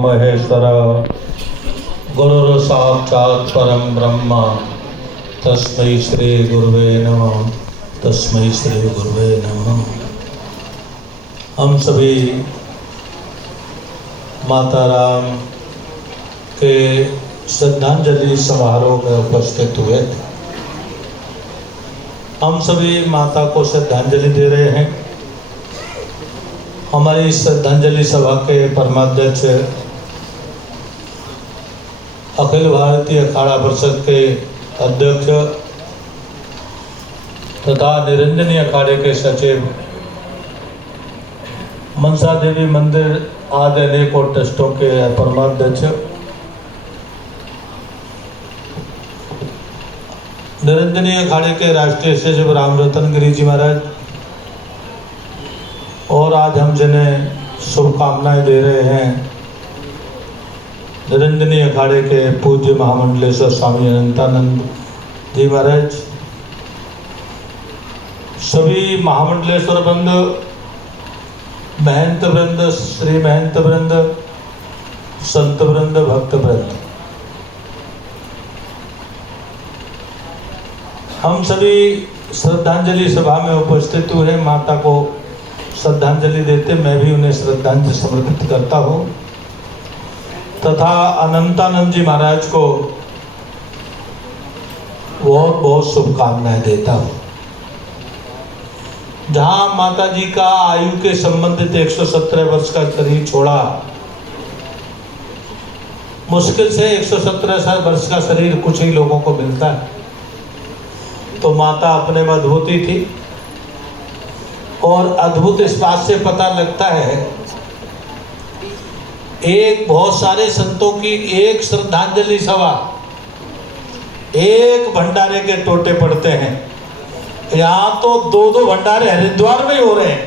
महेश्वर गुरुर् साक्षात् परम ब्रह्म तस्मै श्री गुरुवे नमः। तस्मै श्री गुरुवे नमः। हम सभी माता राम के श्रद्धांजलि समारोह में उपस्थित हुए थे। हम सभी माता को श्रद्धांजलि दे रहे हैं। हमारी श्रद्धांजलि सभा के परमाध्यक्ष अखिल भारतीय अखाड़ा परिषद के अध्यक्ष तथा निरंजनी अखाड़े के सचिव, मनसा देवी मंदिर आदि अनेक और ट्रस्टों के परमाध्यक्ष, निरंजनी अखाड़े के राष्ट्रीय सचिव राम रतन गिरी जी महाराज, और आज हम जिन्हें शुभकामनाएं दे रहे हैं निरंजनी अखाड़े के पूज्य महामंडलेश्वर स्वामी अनंतानंद जी महाराज, सभी महामंडलेश्वर वृंद, महंत वृंद, श्री महंत वृंद, संत वृंद, भक्त वृंद, हम सभी श्रद्धांजलि सभा में उपस्थित हुए माता को श्रद्धांजलि देते मैं भी उन्हें श्रद्धांजलि समर्पित करता हूँ तथा अनंतानंद जी महाराज को बहुत बहुत शुभकामनाएं देता हूँ। जहाँ माता जी का आयु के संबंधित 117 वर्ष का शरीर छोड़ा, मुश्किल से 117 वर्ष का शरीर कुछ ही लोगों को मिलता है, तो माता अपने में अद्भुत थी। और अद्भुत इस बात से पता लगता है, एक बहुत सारे संतों की एक श्रद्धांजलि सभा एक भंडारे के टोटे पड़ते हैं। यहाँ तो दो भंडारे हरिद्वार में ही हो रहे हैं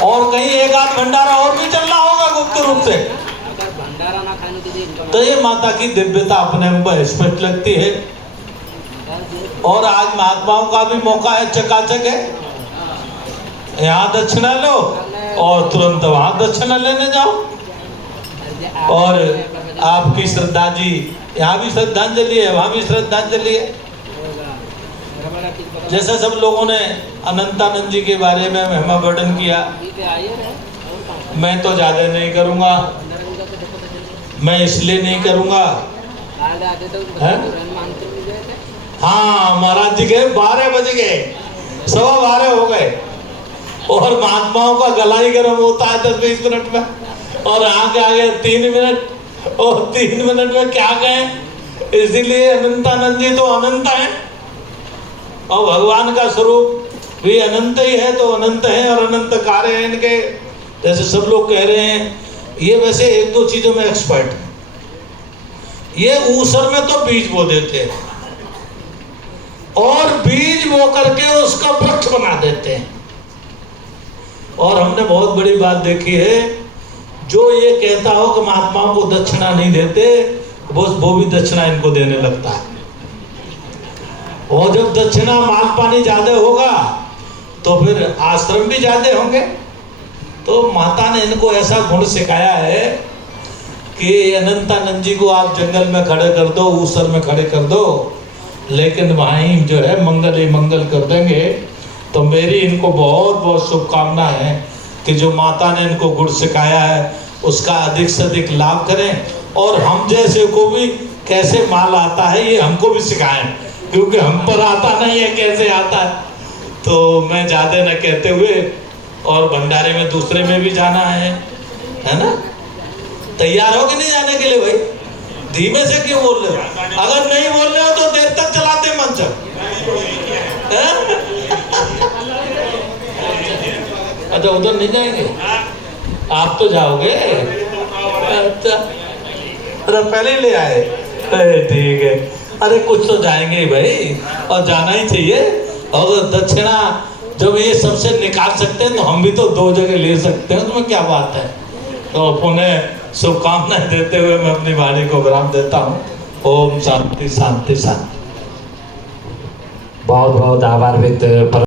और कहीं एक आध भंडारा और भी चल रहा होगा गुप्त रूप से। तो ये माता की दिव्यता अपने में स्पष्ट लगती है। और आज महात्माओं का भी मौका है, चकाचक है। यहाँ दक्षिणा लो और तुरंत वहां दक्षिणा लेने जाओ। और आपकी श्रद्धा जी, यहाँ भी श्रद्धांजलि है, वहां भी श्रद्धांजलि है। जैसा सब लोगों ने अनंतानंद जी के बारे में महिमा वर्णन किया, मैं तो ज्यादा नहीं करूंगा। मैं इसलिए नहीं करूंगा, हाँ महाराज जी के 12 बज गए, 12:15 हो गए और महात्माओं का गला ही गर्म होता है 10-20 मिनट में, और आगे आगे 3 मिनट, और 3 मिनट में क्या कहें। इसीलिए अनंतानंद जी तो अनंत है और भगवान का स्वरूप भी अनंत ही है, तो अनंत है और अनंत कार्य है इनके। जैसे सब लोग कह रहे हैं, ये वैसे 1-2 चीजों में एक्सपर्ट है। ये ऊसर में तो बीज बो देते हैं और बीज बो करके उसका वृक्ष बना देते हैं। और हमने बहुत बड़ी बात देखी है, जो ये कहता हो कि महात्माओं को दक्षिणा नहीं देते, वो भी दक्षिणा इनको देने लगता है। और जब दक्षिणा माल पानी ज्यादा होगा तो फिर आश्रम भी ज्यादा होंगे। तो माता ने इनको ऐसा गुण सिखाया है कि अनंतानंद जी को आप जंगल में खड़े कर दो, ऊसर में खड़े कर दो, लेकिन वहीं जो है मंगल ही मंगल कर देंगे। तो मेरी इनको बहुत बहुत शुभकामना है कि जो माता ने इनको गुण सिखाया है उसका अधिक से अधिक लाभ करें, और हम जैसे को भी कैसे माल आता है ये हमको भी सिखाएं, क्योंकि हम पर आता नहीं है कैसे आता है। तो मैं ज़्यादा न कहते हुए, और भंडारे में दूसरे में भी जाना है ना। तैयार हो कि नहीं जाने के लिए भाई? धीमे से क्यों बोल रहे हो? अगर नहीं बोल रहे हो तो देर तक चलाते मंच। अच्छा उधर नहीं जाएंगे आप? तो जाओगे। अच्छा अरे पहले ले आए, ठीक है। अरे कुछ तो जाएंगे ही भाई, और जाना ही चाहिए। और दक्षिणा जब ये सबसे निकाल सकते हैं तो हम भी तो 2 जगह ले सकते हैं, उसमें क्या बात है। तो उन्हें शुभकामनाएं देते हुए मैं अपनी वाणी को विराम देता हूँ। ओम शांति शांति शांति। बहुत बहुत आभार व्यक्त